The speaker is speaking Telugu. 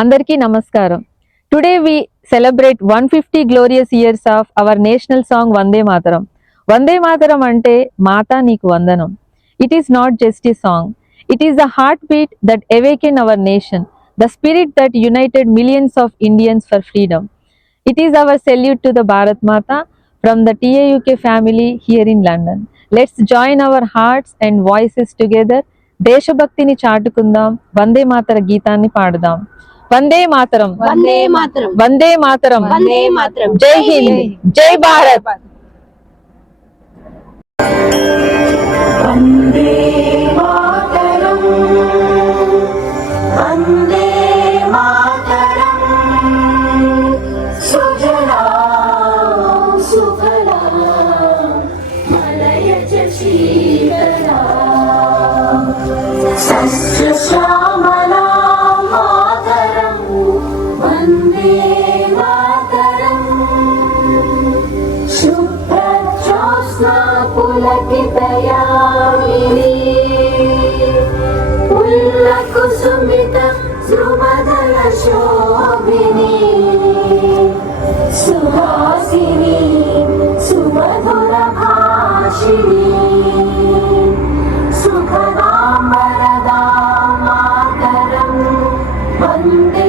Andarki Namaskaram. Today we celebrate 150 glorious years of our national song Vande Mataram. Vande Mataram ante Mata Neeku Vandanam. It is not just a song. It is the heartbeat that awakened our nation, the spirit that united millions of Indians for freedom. It is our salute to the Bharat Mata from the TAUK family here in London. Let's join our hearts and voices together. దేశభక్తిని చాటుకుందాం, వందే మాతర గీతాన్ని పాడదాం. వందే మాతరం, వందే మాతరం, వందే మాతరం, వందే మాతరం. జై హింద్, జై భారత్. వందే మాతరం, వందే మాతరం. సుజలాం సుఫలాం మలయజ శీతలాం సస్యశ్యామలాం మాతరం. వందే మాతరం. శుభ్రజ్యోత్స్నా పులకితయామినీ పుల్లకుసుమిత ద్రుమదల శోభినీ సుహాసినీ సుమధుర భాషిణీ సుఖదాం వరదాం మాతరం. వందే